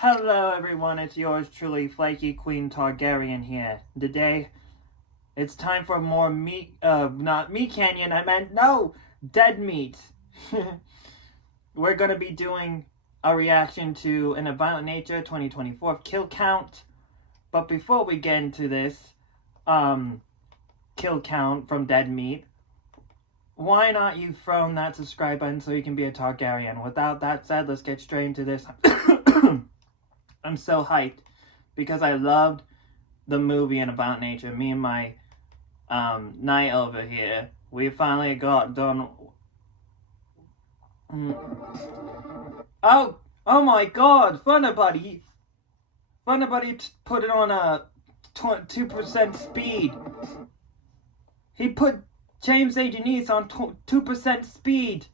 Hello everyone, it's yours truly, Flakey Queen Targaryen here. Today, it's time for more meat, not meat canyon, dead meat. We're gonna be doing a reaction to In a Violent Nature 2024 kill count. But before we get into this, kill count from dead meat, why not you throw that subscribe button so you can be a Targaryen? Without that said, let's get straight into this. I'm so hyped because I loved the movie In a Violent Nature. Me and my night over here, we finally got done. Oh my God, Funabuddy put it on a 2% speed. He put James A. Denise on 2% speed.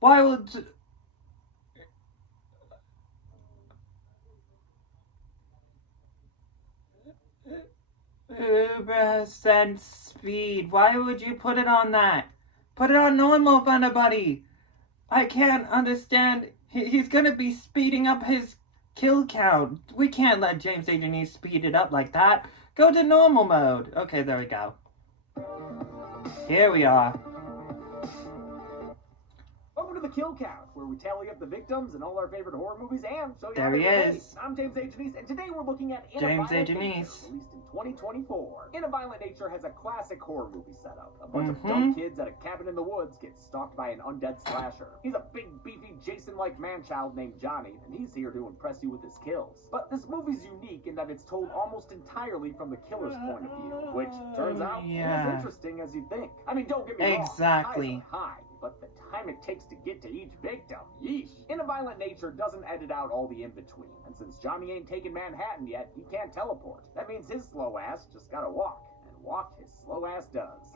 Why would... 2% speed. Why would you put it on that? Put it on normal, Funabuddy. I can't understand. He's gonna be speeding up his kill count. We can't let James A. Denise speed it up like that. Go to normal mode. Okay, there we go. Here we are. Welcome to the Kill Count, where we tally up the victims in all our favorite horror movies and show you there he is. I'm James A. Denise, and today we're looking at In a Violent Nature, released in 2024. In a Violent Nature has a classic horror movie setup. A bunch of dumb kids at a cabin in the woods get stalked by an undead slasher. He's a big, beefy, Jason-like man-child named Johnny, and he's here to impress you with his kills. But this movie's unique in that it's told almost entirely from the killer's point of view, which turns out is as interesting as you'd think. I mean, don't get me wrong. Exactly. High, but the time it takes to get to each victim, yeesh. In a Violent Nature doesn't edit out all the in-between, and since Johnny ain't taken Manhattan yet, he can't teleport. That means his slow ass just gotta walk, and walk his slow ass does.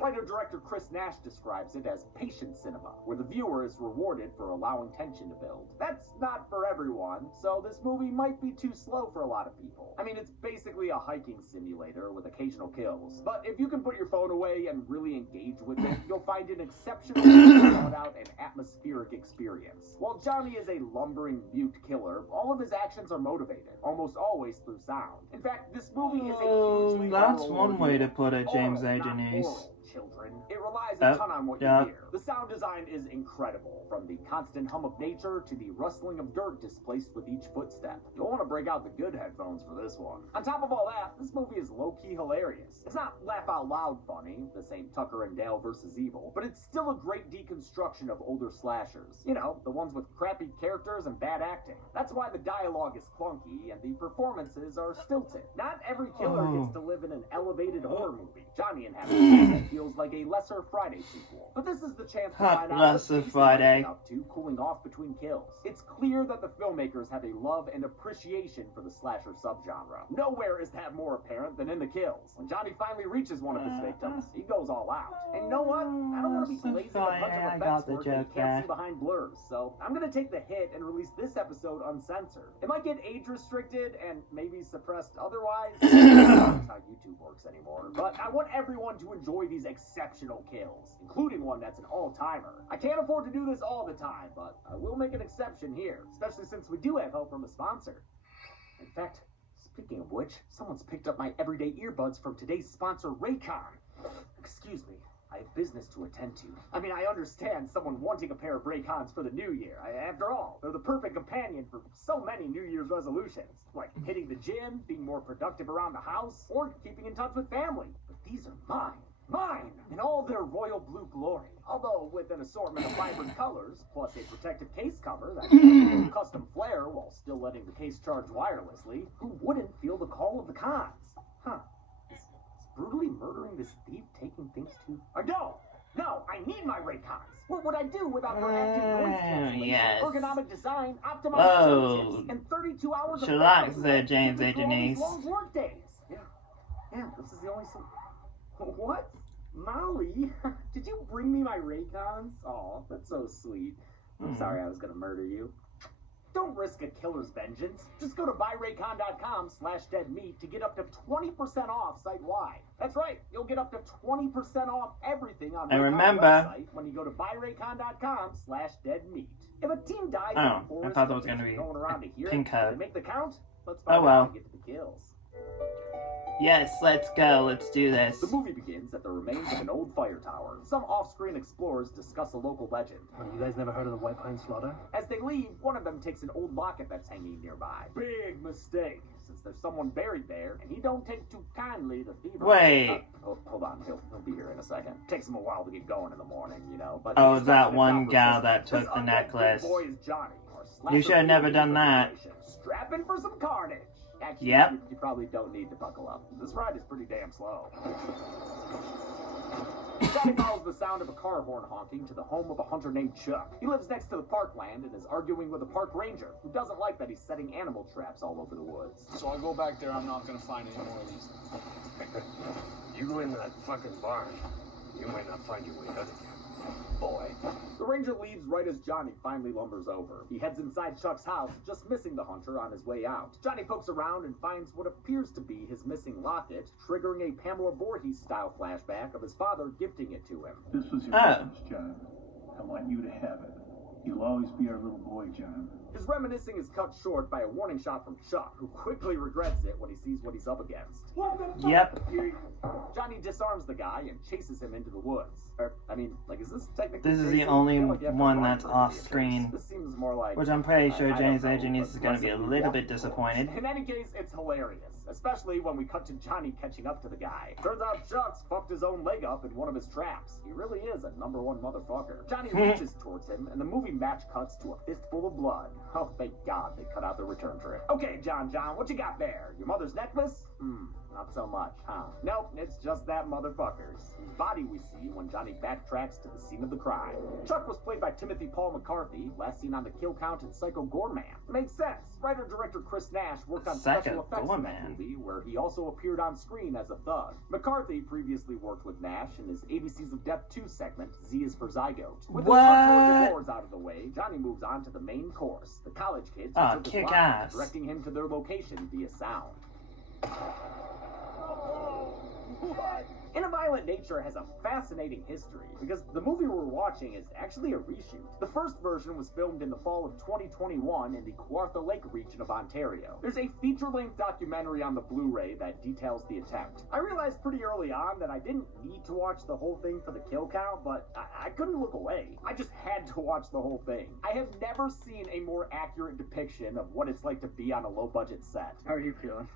Writer-director Chris Nash describes it as patient cinema, where the viewer is rewarded for allowing tension to build. That's not for everyone, so this movie might be too slow for a lot of people. I mean, it's basically a hiking simulator with occasional kills. But if you can put your phone away and really engage with it, you'll find an exceptionally thought-out and atmospheric experience. While Johnny is a lumbering mute killer, all of his actions are motivated, almost always through sound. In fact, this movie is a hugely that's one way to put it, James A. Denise. Children. It relies a ton on what you hear. The sound design is incredible, from the constant hum of nature to the rustling of dirt displaced with each footstep. You'll want to break out the good headphones for this one. On top of all that, this movie is low-key hilarious. It's not laugh-out-loud funny, the same Tucker and Dale versus Evil, but it's still a great deconstruction of older slashers. You know, the ones with crappy characters and bad acting. That's why the dialogue is clunky and the performances are stilted. Not every killer gets to live in an elevated horror movie. Johnny inhabits feels like a Lesser Friday sequel. But this is the chance to find out Lesser Friday up to cooling off between kills. It's clear that the filmmakers have a love and appreciation for the slasher subgenre. Nowhere is that more apparent than in the kills. When Johnny finally reaches one of his victims, he goes all out. And you know what? I don't want to be blazing a bunch of effects work that you can't see behind blurs, so I'm gonna take the hit and release this episode uncensored. It might get age restricted and maybe suppressed otherwise. That's how YouTube works anymore. But I want everyone to enjoy these exceptional kills, including one that's an all-timer. I can't afford to do this all the time, but I will make an exception here, especially since we do have help from a sponsor. In fact, speaking of which, someone's picked up my everyday earbuds from today's sponsor, Raycon. Excuse me, I have business to attend to. I mean, I understand someone wanting a pair of Raycons for the new year. After all, they're the perfect companion for so many New Year's resolutions, like hitting the gym, being more productive around the house, or keeping in touch with family. But these are mine. Mine! In all their royal blue glory. Although with an assortment of vibrant colors, plus a protective case cover that can custom flair while still letting the case charge wirelessly, who wouldn't feel the call of the cons? Huh. Is brutally murdering this thief taking things too... No, I need my Raycons. What would I do without their active noise cancellation, ergonomic design, optimized services, and 32 hours of... Chillax there, James A. Denise. Long work days. Yeah, this is the only... What? Molly? Did you bring me my Raycons? Aw, that's so sweet. I'm sorry I was gonna murder you. Don't risk a killer's vengeance. Just go to buyraycon.com/deadmeat to get up to 20% off site-wide. That's right, you'll get up to 20% off everything on And Raycon's remember, website when you go to buyraycon.com/deadmeat. If a teen dies in the forest, I thought that was going to be going around to hear pink it, code. to make the count, let's find out and get to the kills. Yes, let's go. Let's do this. The movie begins at the remains of an old fire tower. Some off-screen explorers discuss a local legend. You guys never heard of the White Pine Slaughter? As they leave, one of them takes an old locket that's hanging nearby. Big mistake, since there's someone buried there, and he don't take too kindly to thievery. Wait. Hold on, he'll be here in a second. Takes him a while to get going in the morning, you know. But Oh, that one gal that took the necklace. Boy is Johnny, You should have never done that. Strapping for some carnage. Actually, Yep. You probably don't need to buckle up. This ride is pretty damn slow. Johnny follows the sound of a car horn honking to the home of a hunter named Chuck. He lives next to the parkland and is arguing with a park ranger who doesn't like that he's setting animal traps all over the woods. So I go back there, I'm not gonna find any more of these. You go in that fucking barn, you might not find your way out again. Boy. The ranger leaves right as Johnny finally lumbers over. He heads inside Chuck's house, just missing the hunter on his way out. Johnny pokes around and finds what appears to be his missing locket, triggering a Pamela Voorhees-style flashback of his father gifting it to him. This was your message, John. I want you to have it. You'll always be our little boy, John. His reminiscing is cut short by a warning shot from Chuck, who quickly regrets it when he sees what he's up against. Yep. Johnny disarms the guy and chases him into the woods. Is this technically... This is the only one that's off screen. This seems more like... Which I'm pretty sure James Agenies is going to be a little bit disappointed. In any case, it's hilarious. Especially when we cut to Johnny catching up to the guy. Turns out Chuck's fucked his own leg up in one of his traps. He really is a #1 motherfucker. Johnny reaches towards him, and the movie match cuts to a fistful of blood. Oh, thank God they cut out the return trip. Okay, John, what you got there? Your mother's necklace? Not so much, huh? Nope, it's just that motherfucker's body we see when Johnny backtracks to the scene of the crime. Chuck was played by Timothy Paul McCarthy, last seen on the Kill Count in Psycho Goreman. Makes sense. Writer-director Chris Nash worked on special effects in that movie, where he also appeared on screen as a thug. McCarthy previously worked with Nash in his ABCs of Death 2 segment, Z is for Zygote. With the awards out of the way, Johnny moves on to the main course. The college kids who took his line, directing him to their location via sound. In a Violent Nature has a fascinating history, because the movie we're watching is actually a reshoot. The first version was filmed in the fall of 2021 in the Kawartha Lake region of Ontario. There's a feature-length documentary on the Blu-ray that details the attempt. I realized pretty early on that I didn't need to watch the whole thing for the kill count, but I couldn't look away. I just had to watch the whole thing. I have never seen a more accurate depiction of what it's like to be on a low-budget set. How are you feeling?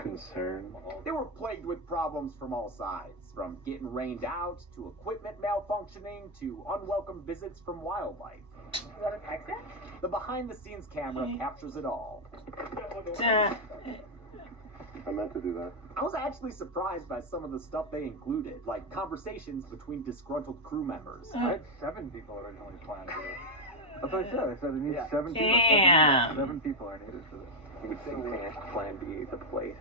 Concerned. They were plagued with problems from all sides, from getting rained out, to equipment malfunctioning, to unwelcome visits from wildlife. You want to text it? The behind-the-scenes camera captures it all. I meant to do that. I was actually surprised by some of the stuff they included, like conversations between disgruntled crew members. I had 7 people originally planned for this. That's what I said. I said it needs 7 people. Damn. 7 people are needed for this. You would think they had plan B the plate.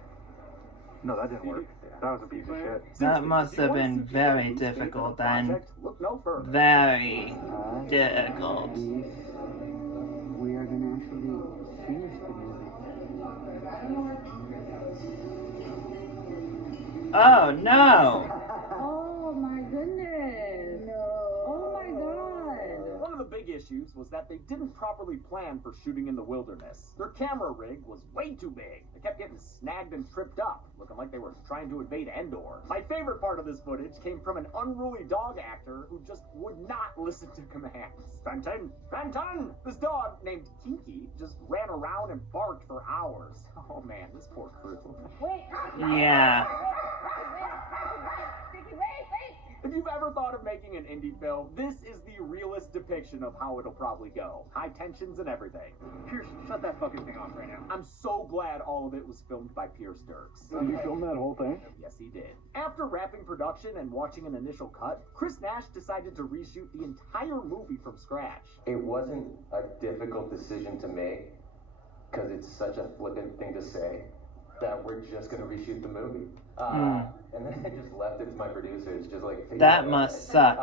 No, that didn't work. That was a piece of shit. That must have been very difficult then. Look no further. Very difficult. We are going to actually finish the movie. Oh no! Oh my goodness. No. Oh my God. One of the big issues was that they didn't properly plan for shooting in the wilderness. Their camera rig was way too big. They kept getting snagged and tripped up, looking like they were trying to invade Endor. My favorite part of this footage came from an unruly dog actor who just would not listen to commands. Fenton! Fenton! This dog, named Kinky, just ran around and barked for hours. Oh man, this poor crew. Wait. Yeah. Wait. If you've ever thought of making an indie film, this is the realest depiction of how it'll probably go. High tensions and everything. Pierce, shut that fucking thing off right now. I'm so glad all of it was filmed by Pierce Dirks. So you filmed that whole thing? Yes, he did. After wrapping production and watching an initial cut, Chris Nash decided to reshoot the entire movie from scratch. It wasn't a difficult decision to make, because it's such a flippant thing to say, that we're just going to reshoot the movie. And then I just left it to my producers, just like... That must suck.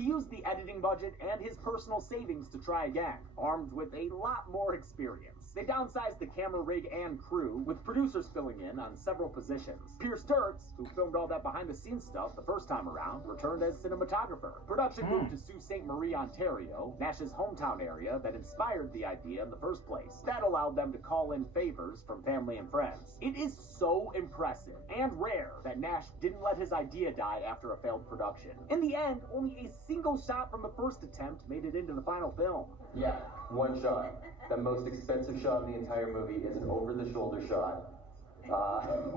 He used the editing budget and his personal savings to try again, armed with a lot more experience. They downsized the camera rig and crew, with producers filling in on several positions. Pierce Sturtz, who filmed all that behind-the-scenes stuff the first time around, returned as cinematographer. Production moved to Sault Ste. Marie, Ontario, Nash's hometown area that inspired the idea in the first place. That allowed them to call in favors from family and friends. It is so impressive and rare that Nash didn't let his idea die after a failed production. In the end, only a single shot from the first attempt made it into the final film. Yeah, one shot. The most expensive shot in the entire movie is an over-the-shoulder shot,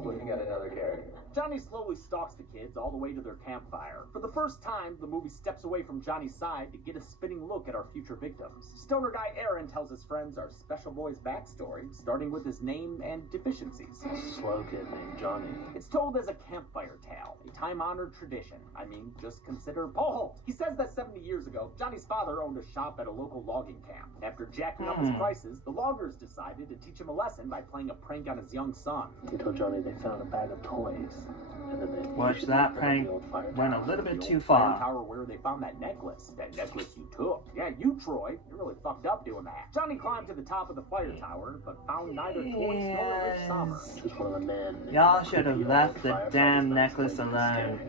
looking at another character. Johnny slowly stalks the kids all the way to their campfire. For the first time, the movie steps away from Johnny's side to get a spinning look at our future victims. Stoner guy Aaron tells his friends our special boy's backstory, starting with his name and deficiencies. Slow kid named Johnny. It's told as a campfire tale, a time-honored tradition. I mean, just consider Paul Holt. He says that 70 years ago, Johnny's father owned a shop at a local logging camp. After jacking up his prices, the loggers decided to teach him a lesson by playing a prank on his young son. He told Johnny they found a bag of toys. And then they Watch that prank went a little bit too far. Tower where they found that necklace. That necklace you took. Yeah, you, Troy. You're really fucked up doing that. Johnny climbed to the top of the fire tower, but found neither toys nor a rich summer. Just one of the men. Y'all should have left the damn necklace alone.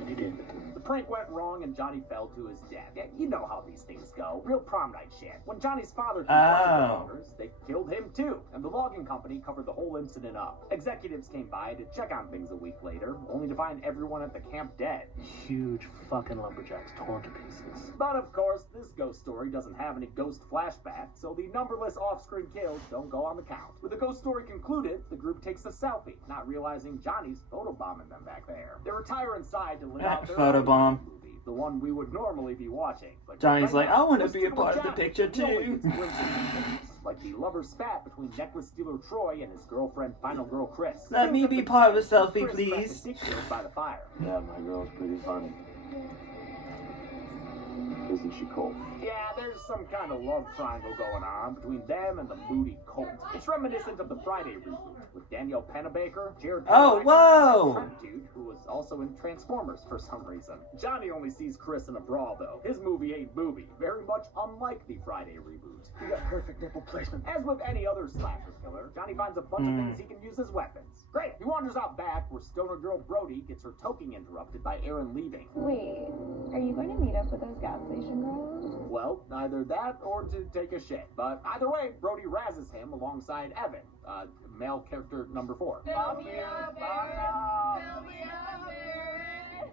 And he did. The prank went wrong and Johnny fell to his death. Yeah, you know how these things go. Real prom night shit. When Johnny's father confronted the loggers, they killed him too, and the logging company covered the whole incident up. Executives came by to check on things a week later, only to find everyone at the camp dead. Huge fucking lumberjacks torn to pieces. But of course, this ghost story doesn't have any ghost flashbacks, so the numberless off-screen kills don't go on the count. With the ghost story concluded, the group takes a selfie, not realizing Johnny's photobombing them back there. They retire inside to live out their Photobomb. movie, the one we would normally be watching. But Johnny's right like, now, I want to there's be a typical part of the Johnny. picture No one too. gets glimpses of things, like the lover's spat between necklace stealer Troy and his girlfriend, final girl Chris. Let me be part of a selfie, please. By the fire. Yeah, my girl's pretty funny. Isn't she cool? Yeah, there's some kind of love triangle going on between them and the moody cult. It's reminiscent of the Friday reboot with Danielle Pennebaker, Jared Oh, Padalecki, whoa! and Trent Dude, who was also in Transformers for some reason. Johnny only sees Chris in a brawl, though. His movie ain't booby, very much unlike the Friday reboot. You got perfect nipple placement. As with any other slasher killer, Johnny finds a bunch of things he can use as weapons. Great! He wanders out back where stoner girl Brody gets her toking interrupted by Aaron leaving. Wait, are you going to meet up with those gas station girls? Well, either that or to take a shit. But either way, Brody razzes him alongside Evan, male character number 4.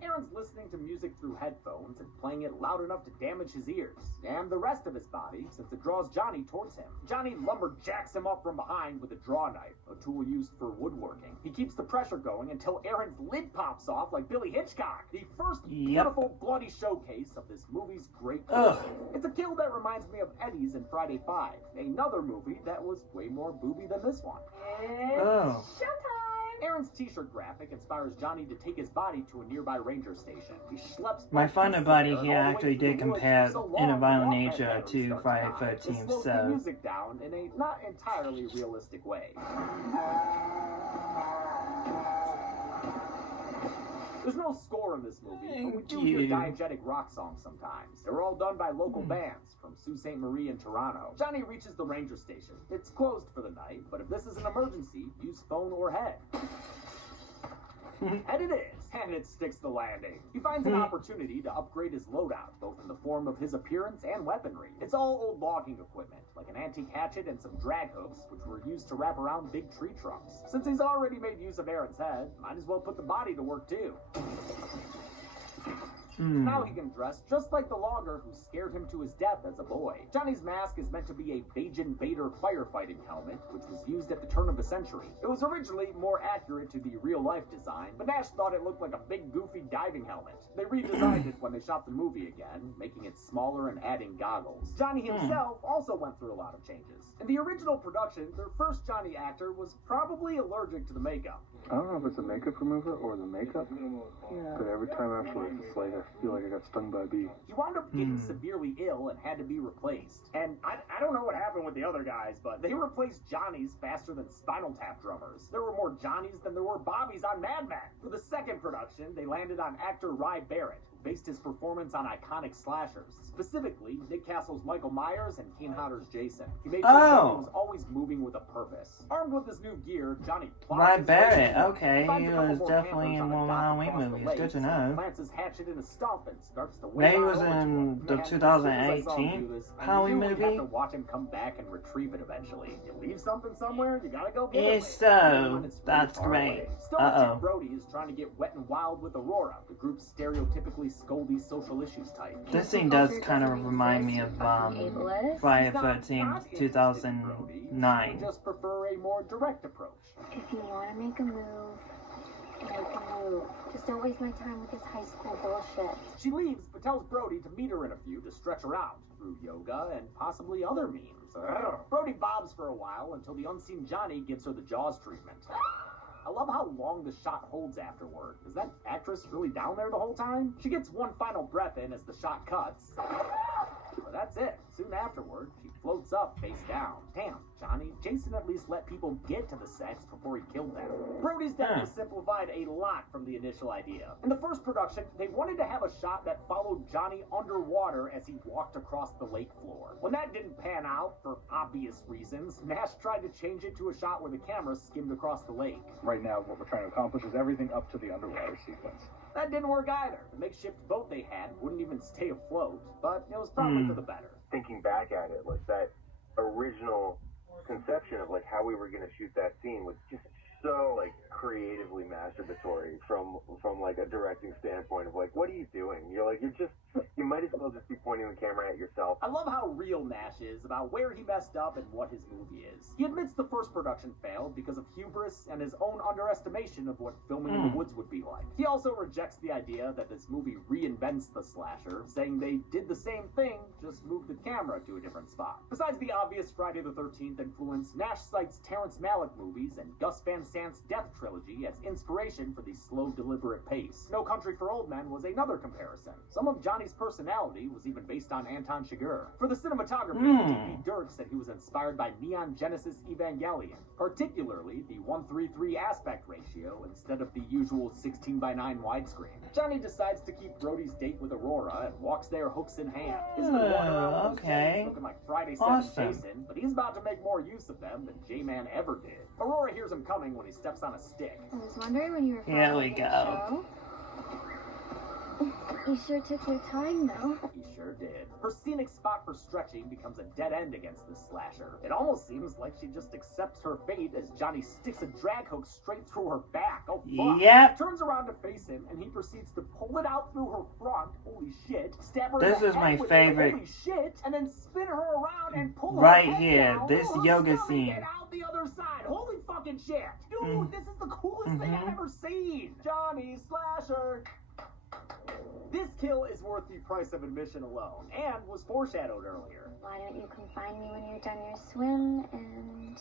Aaron's listening to music through headphones and playing it loud enough to damage his ears and the rest of his body since it draws Johnny towards him. Johnny lumberjacks him up from behind with a draw knife, a tool used for woodworking. He keeps the pressure going until Aaron's lid pops off like Billy Hitchcock, the first beautiful bloody showcase of this movie's great kill. It's a kill that reminds me of Eddie's in Friday 5, another movie that was way more booby than this one. Oh. Showtime! Aaron's t-shirt graphic inspires Johnny to take his body to a nearby ranger station. He schleps My back fun to about it all the here way actually through did the woods compare for so in a long, violent the nature walkman to starts Friday to die. 13th, It slows the so music down in a not entirely realistic way. There's no score in this movie, but we do hear diegetic rock songs sometimes. They're all done by local bands from Sault Ste. Marie and Toronto. Johnny reaches the ranger station. It's closed for the night, but if this is an emergency, use phone or head. And it is, and it sticks the landing. He finds an opportunity to upgrade his loadout, both in the form of his appearance and weaponry. It's all old logging equipment, like an antique hatchet and some drag hooks, which were used to wrap around big tree trunks. Since he's already made use of Aaron's head, might as well put the body to work too. Now he can dress just like the logger who scared him to his death as a boy. Johnny's mask is meant to be a Bajan Vader firefighting helmet, which was used at the turn of the century. It was originally more accurate to the real-life design, but Nash thought it looked like a big, goofy diving helmet. They redesigned it when they shot the movie again, making it smaller and adding goggles. Johnny himself also went through a lot of changes. In the original production, their first Johnny actor was probably allergic to the makeup. I don't know if it's a makeup remover or the makeup, but every time afterwards, it's like I feel like I got stung by a bee. He wound up getting severely ill and had to be replaced. And I don't know what happened with the other guys, but they replaced Johnnies faster than Spinal Tap drummers. There were more Johnnies than there were Bobbies on Mad Men. For the second production, they landed on actor Rye Barrett, who based his performance on iconic slashers, specifically Nick Castle's Michael Myers and Kane Hodder's Jason. He made sure Johnny was always moving with a purpose. Armed with his new gear, Johnny Right, Barrett. Okay, he was definitely in one of the Halloween movies. Good to know. Plants his hatchet in a stump and starts to Maybe he was in the 2018 Halloween movie. You have to watch him come back and retrieve it eventually. You leave something somewhere, you gotta go get it. If so, that's great. Uh-oh. Brody is trying to get wet and wild with Aurora, the group's stereotypically scoldy social issues type. This scene does kind of remind me of Friday the 13th, 2009. Just prefer a more direct approach. If you want to make a move, make a move. Just don't waste my time with this high school bullshit. She leaves, but tells Brody to meet her in a few to stretch her out through yoga and possibly other means. Brody bobs for a while until the unseen Johnny gives her the Jaws treatment. I love how long the shot holds afterward. Is that actress really down there the whole time? She gets one final breath in as the shot cuts. But that's it. Soon afterward, she floats up face down. Damn, Johnny, Jason at least let people get to the sex before he killed them. Brody's death was simplified a lot from the initial idea. In the first production, they wanted to have a shot that followed Johnny underwater as he walked across the lake floor. When that didn't pan out, for obvious reasons, Nash tried to change it to a shot where the camera skimmed across the lake. Right now, what we're trying to accomplish is everything up to the underwater sequence. That didn't work either. The makeshift boat they had wouldn't even stay afloat, but it was probably for the better. Thinking back at it, like that original conception of like how we were gonna shoot that scene was just so like creatively masturbatory from like a directing standpoint of like, what are you doing? You're like, you might as well just be pointing the camera at yourself. I love how real Nash is about where he messed up and what his movie is. He admits the first production failed because of hubris and his own underestimation of what filming in the woods would be like. He also rejects the idea that this movie reinvents the slasher, saying they did the same thing, just moved the camera to a different spot. Besides the obvious Friday the 13th influence, Nash cites Terrence Malick movies and Gus Van Sant's Death Trilogy as inspiration for the slow, deliberate pace. No Country for Old Men was another comparison. Some of Johnny's personality was even based on Anton Chigurh. For the cinematography, D.B. Dirk said he was inspired by Neon Genesis Evangelion, particularly the 1:3:3 aspect ratio instead of the usual 16:9 widescreen. Johnny decides to keep Brody's date with Aurora and walks there hooks in hand. He's been walking around with those looking like Friday 7 Jason, but he's about to make more use of them than J-Man ever did. Aurora hears him coming when he steps on a stick. I was wondering when you were Here we the go. show. You sure took your time, though. He sure did. Her scenic spot for stretching becomes a dead end against this slasher. It almost seems like she just accepts her fate as Johnny sticks a drag hook straight through her back. Oh, fuck. Yep. She turns around to face him, and he proceeds to pull it out through her front. Holy shit. Stab her This in the is my head with favorite. it. Holy shit. And then spin her around and pull Right her head here, down this through her yoga stomach scene. and out the other side. Holy fucking shit. Dude, this is the coolest thing I've ever seen. Johnny Slasher. This kill is worth the price of admission alone, and was foreshadowed earlier. Why don't you come find me when you're done your swim, and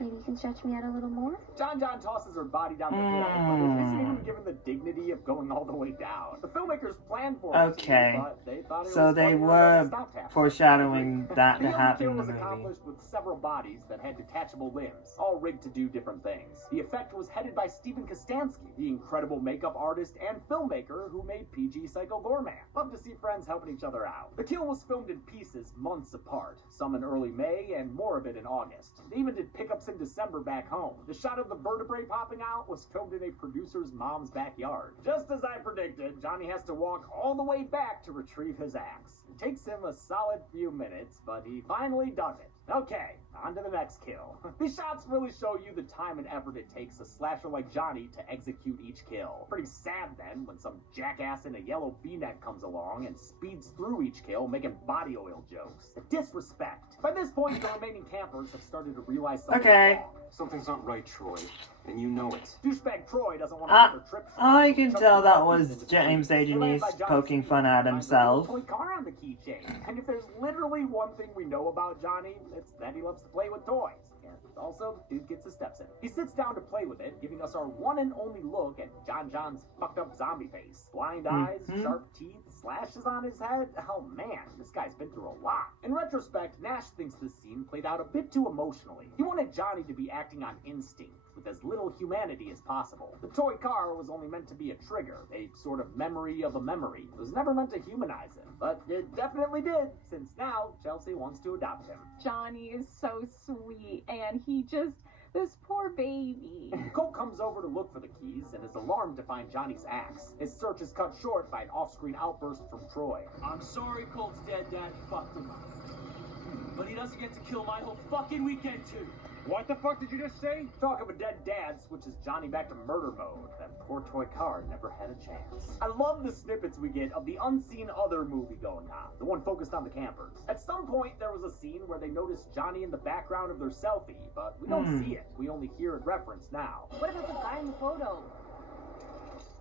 maybe you can stretch me out a little more? John tosses her body down the hill, but isn't even given the dignity of going all the way down. The filmmakers planned for it, but they thought it so was they funnier were than it stopped happening. foreshadowing that to The other happen kill in the was movie. accomplished with several bodies that had detachable limbs, all rigged to do different things. The effect was headed by Stephen Kostansky, the incredible makeup artist and filmmaker who made PG Psycho Goreman. Love to see friends helping each other out. The kill was filmed in pieces months apart, some in early May and more of it in August. They even did pickups in December back home. The shot of the vertebrae popping out was filmed in a producer's mom's backyard. Just as I predicted, Johnny has to walk all the way back to retrieve his axe. It takes him a solid few minutes, but he finally does it. Okay, on to the next kill. These shots really show you the time and effort it takes a slasher like Johnny to execute each kill. Pretty sad then when some jackass in a yellow V-neck comes along and speeds through each kill making body oil jokes. The disrespect. By this point, the remaining campers have started to realize something's wrong. Something's not right, Troy, and you know it. Douchebag Troy doesn't want to take her trip. I can tell that was James A. Denise poking fun at himself. Toy car on the keychain. And if there's literally one thing we know about Johnny, it's that he loves to play with toys. And also, dude gets his steps in. He sits down to play with it, giving us our one and only look at John's fucked up zombie face. Blind eyes, sharp teeth, slashes on his head. Oh man, this guy's been through a lot. In retrospect, Nash thinks this scene played out a bit too emotionally. He wanted Johnny to be acting on instinct, with with as little humanity as possible. The toy car was only meant to be a trigger, a sort of memory of a memory. It was never meant to humanize him, but it definitely did, since now Chelsea wants to adopt him. Johnny is so sweet, and this poor baby. Colt comes over to look for the keys and is alarmed to find Johnny's axe. His search is cut short by an off-screen outburst from Troy. I'm sorry Colt's dead, Dad fucked him up. But he doesn't get to kill my whole fucking weekend, too. What the fuck did you just say? Talk of a dead dad switches Johnny back to murder mode. That poor toy car never had a chance. I love the snippets we get of the unseen other movie going on, the one focused on the campers. At some point, there was a scene where they noticed Johnny in the background of their selfie, but we don't see it. We only hear it referenced now. What about the guy in the photo?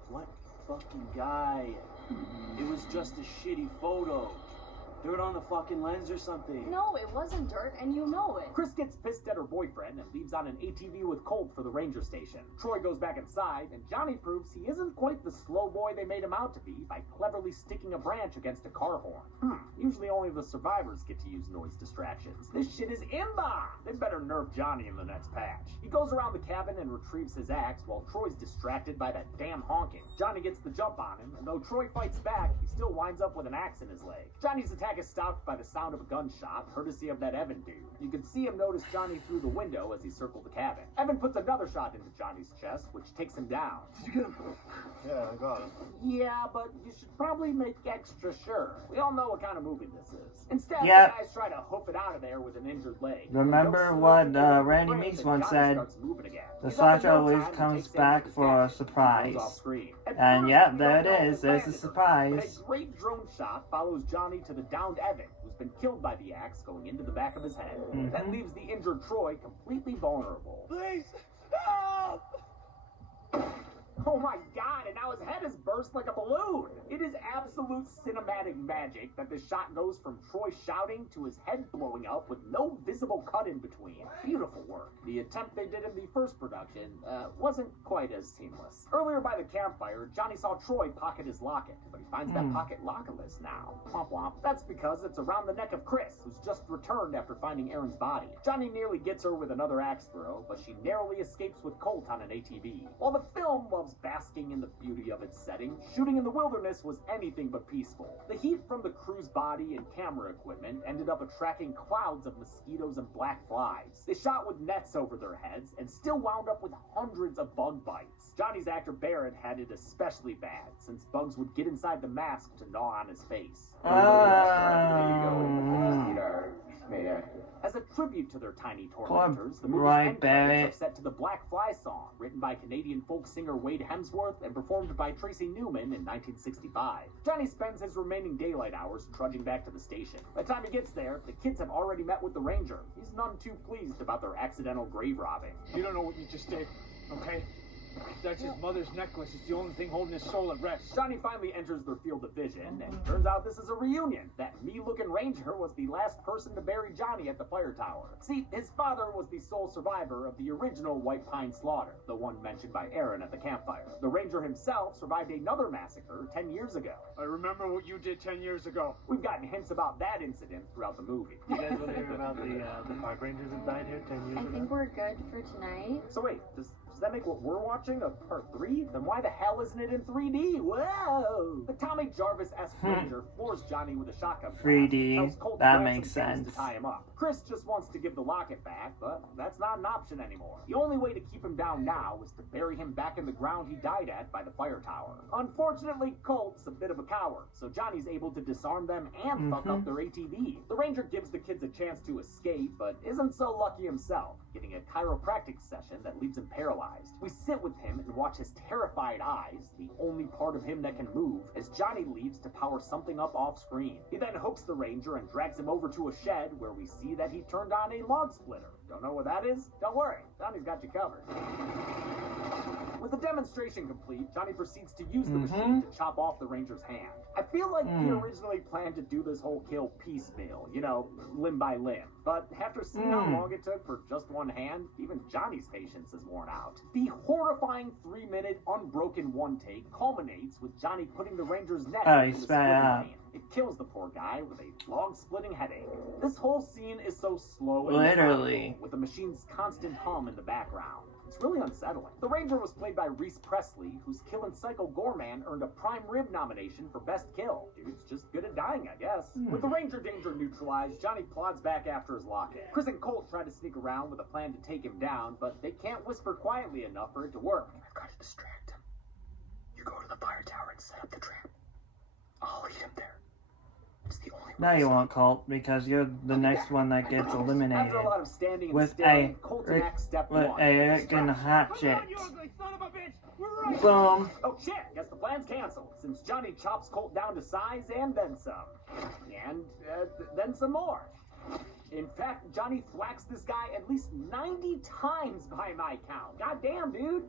What fucking guy? It was just a shitty photo. Dirt on the fucking lens or something. No, it wasn't dirt, and you know it. Chris gets pissed at her boyfriend and leaves on an ATV with Colt for the ranger station. Troy goes back inside, and Johnny proves he isn't quite the slow boy they made him out to be by cleverly sticking a branch against a car horn. Usually only the survivors get to use noise distractions. This shit is imba! They better nerf Johnny in the next patch. He goes around the cabin and retrieves his axe while Troy's distracted by that damn honking. Johnny gets the jump on him, and though Troy fights back, he still winds up with an axe in his leg. Johnny's attack is stopped by the sound of a gunshot, courtesy of that Evan dude. You can see him notice Johnny through the window as he circled the cabin. Evan puts another shot into Johnny's chest, which takes him down. Did you get him? Yeah, I got him. Yeah, but you should probably make extra sure. We all know what kind of movie this is. Instead, Yep. the guys try to hoof it out of there with an injured leg. Remember what Randy Meeks once said, the slasher always comes back for a surprise. And yep, there it is, there's a surprise. A great drone shot follows Johnny to the downed Evan, who's been killed by the axe going into the back of his head. That leaves the injured Troy completely vulnerable. Please, help! Oh my god, and now his head is burst like a balloon! It is absolute cinematic magic that this shot goes from Troy shouting to his head blowing up with no visible cut in between. Beautiful work. The attempt they did in the first production wasn't quite as seamless. Earlier by the campfire, Johnny saw Troy pocket his locket, but he finds that pocket lockerless now. Womp womp. That's because it's around the neck of Chris, who's just returned after finding Aaron's body. Johnny nearly gets her with another axe throw, but she narrowly escapes with Colt on an ATV. While the film loves basking in the beauty of its setting, shooting in the wilderness was anything but peaceful. The heat from the crew's body and camera equipment ended up attracting clouds of mosquitoes and black flies. They shot with nets over their heads and still wound up with hundreds of bug bites. Johnny's actor Barrett had it especially bad, since bugs would get inside the mask to gnaw on his face. As a tribute to their tiny tormentors, the movie's end credits are set to the Black Fly song, written by Canadian folk singer Wade Hemsworth and performed by Tracy Newman in 1965. Johnny spends his remaining daylight hours trudging back to the station. By the time he gets there, the kids have already met with the ranger. He's none too pleased about their accidental grave robbing. You don't know what you just did, okay? That's his mother's necklace. It's the only thing holding his soul at rest. Johnny finally enters their field of vision, and turns out this is a reunion. That me-looking ranger was the last person to bury Johnny at the fire tower. See, his father was the sole survivor of the original White Pine slaughter, the one mentioned by Aaron at the campfire. The ranger himself survived another massacre 10 years ago. I remember what you did 10 years ago. We've gotten hints about that incident throughout the movie. You guys want to hear about the park rangers that died here 10 years ago? I think we're good for tonight. So wait, does that make what we're watching a part 3? Then why the hell isn't it in 3D? Whoa! The Tommy Jarvis-esque ranger floors Johnny with a shotgun. 3D, that makes sense. To tie him up. Chris just wants to give the locket back, but that's not an option anymore. The only way to keep him down now is to bury him back in the ground he died at by the fire tower. Unfortunately, Colt's a bit of a coward, so Johnny's able to disarm them and fuck up their ATV. The ranger gives the kids a chance to escape, but isn't so lucky himself, getting a chiropractic session that leaves him paralyzed. We sit with him and watch his terrified eyes, the only part of him that can move, as Johnny leaves to power something up off screen. He then hooks the ranger and drags him over to a shed where we see that he turned on a log splitter. Don't know what that is? Don't worry, Johnny's got you covered. With the demonstration complete, Johnny proceeds to use the machine to chop off the ranger's hand. I feel like he originally planned to do this whole kill piecemeal, you know, limb by limb. But after seeing how long it took for just one hand, even Johnny's patience is worn out. The horrifying 3-minute unbroken one take culminates with Johnny putting the ranger's neck into the splitting vein. It kills the poor guy with a log-splitting headache. This whole scene is so slow and Literally. methodical, with the machine's constant hum in the background. It's really unsettling. The Ranger was played by Reese Presley, whose Kill and Psycho Gorman earned a Prime Rib nomination for Best Kill. Dude's just good at dying, I guess. With the Ranger danger neutralized, Johnny plods back after his locket. Chris and Colt try to sneak around with a plan to take him down, but they can't whisper quietly enough for it to work. I've got to distract him. You go to the fire tower and set up the trap. I'll eat him there. It's the only No, you won't, Colt, because you're the next one that gets eliminated After a lot of standing and with staring, Colt and Max step one. hatchet. Son of a bitch! We're right. Boom. Oh shit, guess the plan's canceled, since Johnny chops Colt down to size and then some. And then some more. In fact, Johnny thwacks this guy at least 90 times by my count. Goddamn, dude.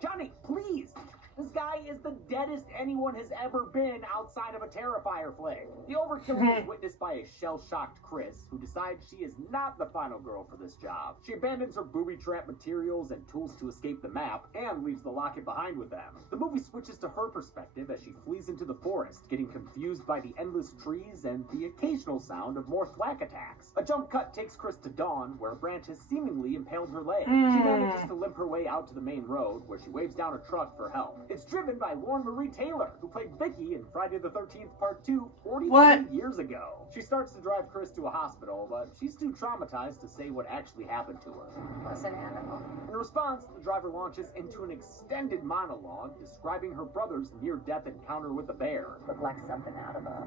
Johnny, please. This guy is the deadest anyone has ever been outside of a Terrifier flick. The overkill is witnessed by a shell-shocked Chris, who decides she is not the final girl for this job. She abandons her booby trap materials and tools to escape the map, and leaves the locket behind with them. The movie switches to her perspective as she flees into the forest, getting confused by the endless trees and the occasional sound of more thwack attacks. A jump cut takes Chris to Dawn, where a branch has seemingly impaled her leg. She manages to limp her way out to the main road, where she waves down a truck for help. It's driven by Lauren Marie Taylor, who played Vicky in Friday the 13th Part 2 43 years ago. She starts to drive Chris to a hospital, but she's too traumatized to say what actually happened to her. Was an animal. In response, the driver launches into an extended monologue describing her brother's near-death encounter with a bear. Looked like something out of a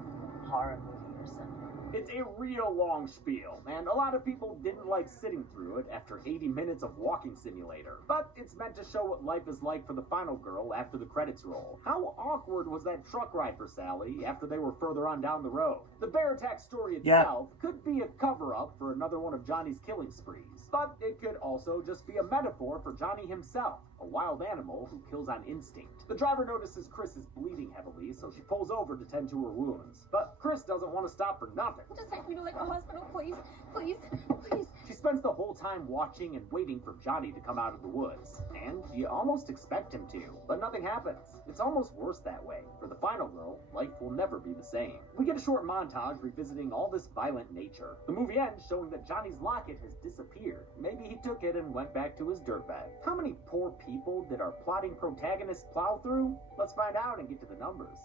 horror movie or something. It's a real long spiel, and a lot of people didn't like sitting through it after 80 minutes of walking simulator. But it's meant to show what life is like for the final girl after the credits roll. How awkward was that truck ride for Sally after they were further on down the road? The bear attack story itself could be a cover-up for another one of Johnny's killing sprees. But it could also just be a metaphor for Johnny himself, a wild animal who kills on instinct. The driver notices Chris is bleeding heavily, so she pulls over to tend to her wounds. But Chris doesn't want to stop for nothing. Just take me to like a hospital, please. Please. Please. She spends the whole time watching and waiting for Johnny to come out of the woods. And you almost expect him to, but nothing happens. It's almost worse that way. For the final girl, life will never be the same. We get a short montage revisiting all this violent nature. The movie ends showing that Johnny's locket has disappeared. Maybe he took it and went back to his dirtbag. How many poor people did our plotting protagonists plow through? Let's find out and get to the numbers.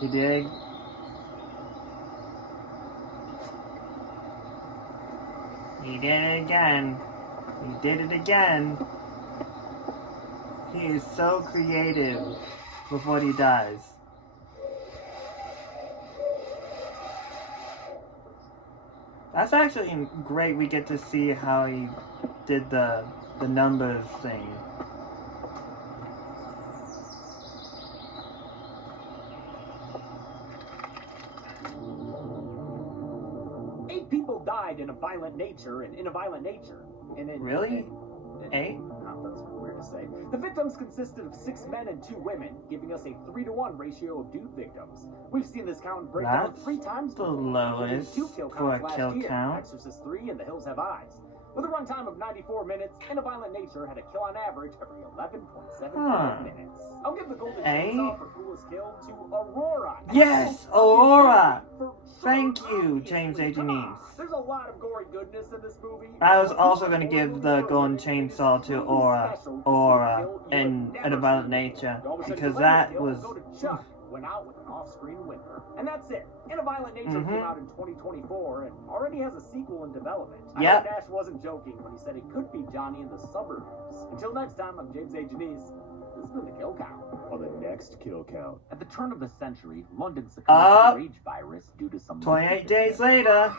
You dig? He did it again. He did it again. He is so creative with what he does. That's actually great. We get to see how he did the numbers thing. People died in a violent nature and in a violent nature. Really? 8? Oh, that's weird to say. The victims consisted of 6 men and 2 women, giving us a 3-to-1 ratio of dude victims. We've seen this count break down 3 times the before, lowest 2 kill for a counts kill last year, count. Exorcist 3 and The Hills Have Eyes. With a runtime of 94 minutes, In a Violent Nature had a kill on average every 11.75 minutes. I'll give the Golden Chainsaw for coolest kill to Aurora. Yes, Aurora! Thank you, James A. Janice. There's a lot of gory goodness in this movie. I was also going to give the Golden Chainsaw to Aura in A Violent Nature, because that was... Went out with an off-screen winner. And that's it. In a Violent Nature came out in 2024 and already has a sequel in development. I know Nash wasn't joking when he said it could be Johnny in the suburbs. Until next time, I'm James A. Janice. This has been the Kill Count. On the next Kill Count. At the turn of the century, London succumbed to the rage virus due to some... 28 days later.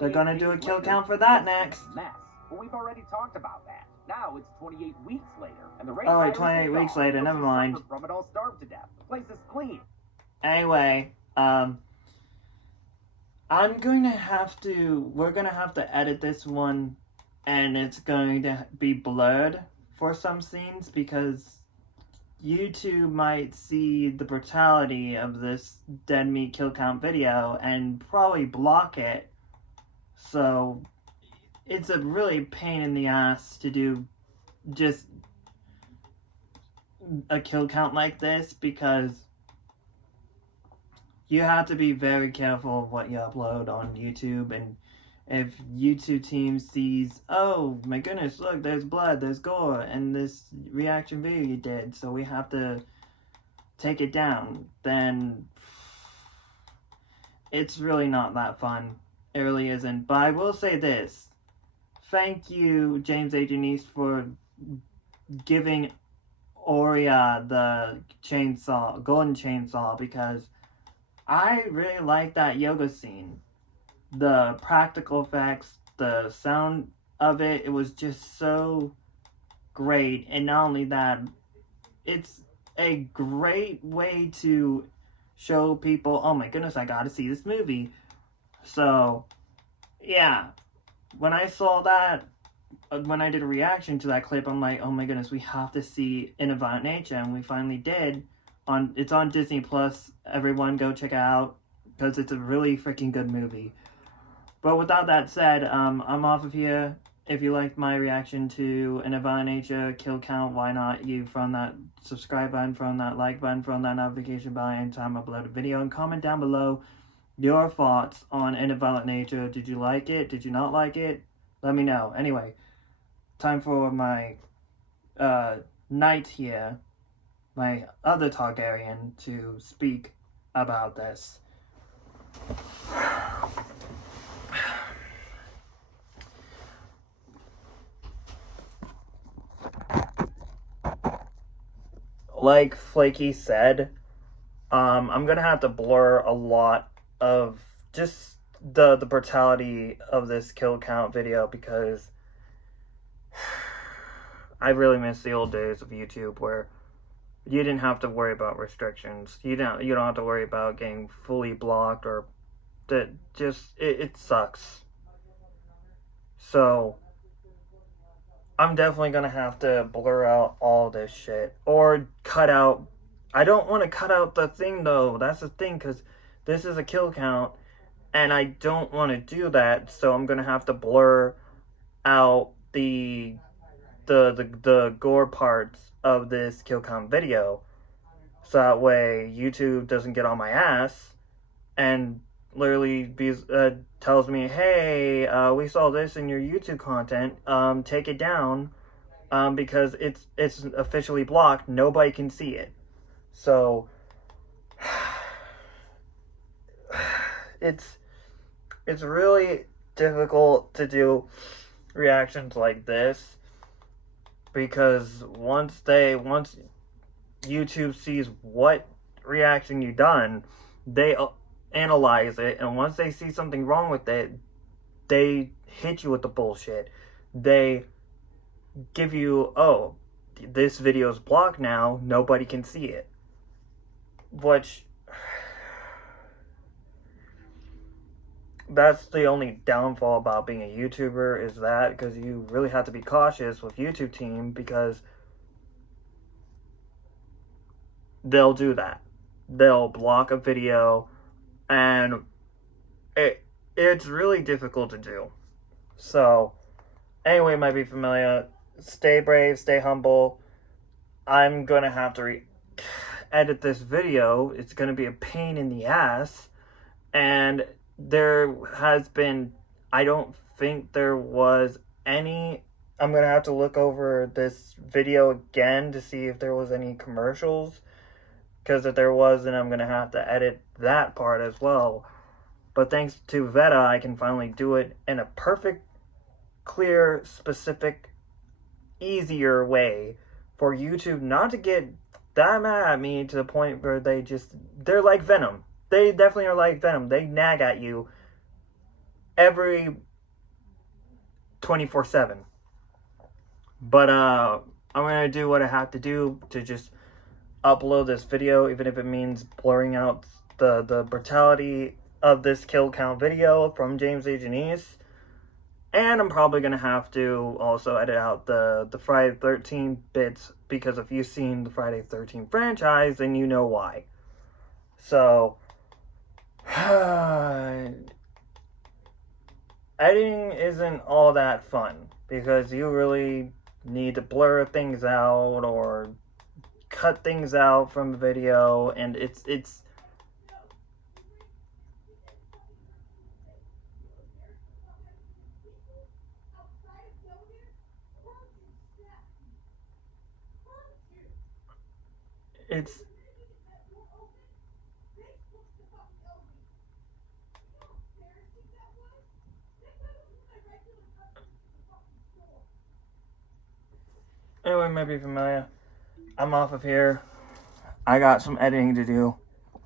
They're gonna do a kill count for that next. Mess. But we've already talked about that. Now it's 28 weeks later, and the oh wait, 28 weeks later, never mind. From it all starved to death. The place is clean. Anyway, we're gonna have to edit this one, and it's going to be blurred for some scenes because YouTube might see the brutality of this dead meat kill count video and probably block it. So it's a really pain in the ass to do just a kill count like this because you have to be very careful of what you upload on YouTube. And if YouTube team sees, oh my goodness, look, there's blood, there's gore, and this reaction video you did, so we have to take it down, then it's really not that fun. It really isn't. But I will say this. Thank you, James A. Janice, for giving Oria the chainsaw, golden chainsaw, because I really like that yoga scene. The practical effects, the sound of it, it was just so great. And not only that, it's a great way to show people, oh my goodness, I gotta see this movie. So, yeah. When I saw that, when I did a reaction to that clip, I'm like, oh my goodness, we have to see In a Violent Nature, and we finally did. It's on Disney Plus. Everyone go check it out, because it's a really freaking good movie. But without that said, I'm off of here. If you liked my reaction to In a Violent Nature kill count, why not you throw on that subscribe button, throw on that like button, throw on that notification bell anytime I upload a video, and comment down below your thoughts on In a Violent Nature. Did you like it? Did you not like it? Let me know. Anyway, time for my knight here, my other Targaryen, to speak about this. Like Flakey said, I'm gonna have to blur a lot of just the brutality of this kill count video because I really miss the old days of YouTube where you didn't have to worry about restrictions. You don't have to worry about getting fully blocked or that. Just it sucks. So I'm definitely gonna have to blur out all this shit or cut out. I don't want to cut out the thing though. That's the thing, because this is a kill count and I don't want to do that. So I'm gonna have to blur out the gore parts of this kill count video, so that way YouTube doesn't get on my ass and literally tells me, hey, we saw this in your YouTube content, take it down, because it's officially blocked, nobody can see it. So it's really difficult to do reactions like this, because once YouTube sees what reaction you've done, they analyze it, and once they see something wrong with it, they hit you with the bullshit. They give you, oh, this video is blocked now, nobody can see it. Which, that's the only downfall about being a YouTuber, is that, because you really have to be cautious with YouTube team, because they'll do that. They'll block a video, and it's really difficult to do. So, anyway, might be familiar. Stay brave, stay humble. I'm gonna have to edit this video. It's gonna be a pain in the ass, and there has been, I don't think there was any, I'm gonna have to look over this video again to see if there was any commercials, because if there was, then I'm gonna have to edit that part as well. But thanks to Veta, I can finally do it in a perfect, clear, specific, easier way for YouTube not to get that mad at me to the point where they're like Venom. They definitely are like Venom. They nag at you every 24/7. But I'm gonna do what I have to do to just upload this video, even if it means blurring out the brutality of this kill count video from James A. Janice. And I'm probably going to have to also edit out the Friday the 13th bits, because if you've seen the Friday the 13th franchise, then you know why. So, editing isn't all that fun, because you really need to blur things out or cut things out from the video, and it's anyway, maybe familiar. I'm off of here. I got some editing to do.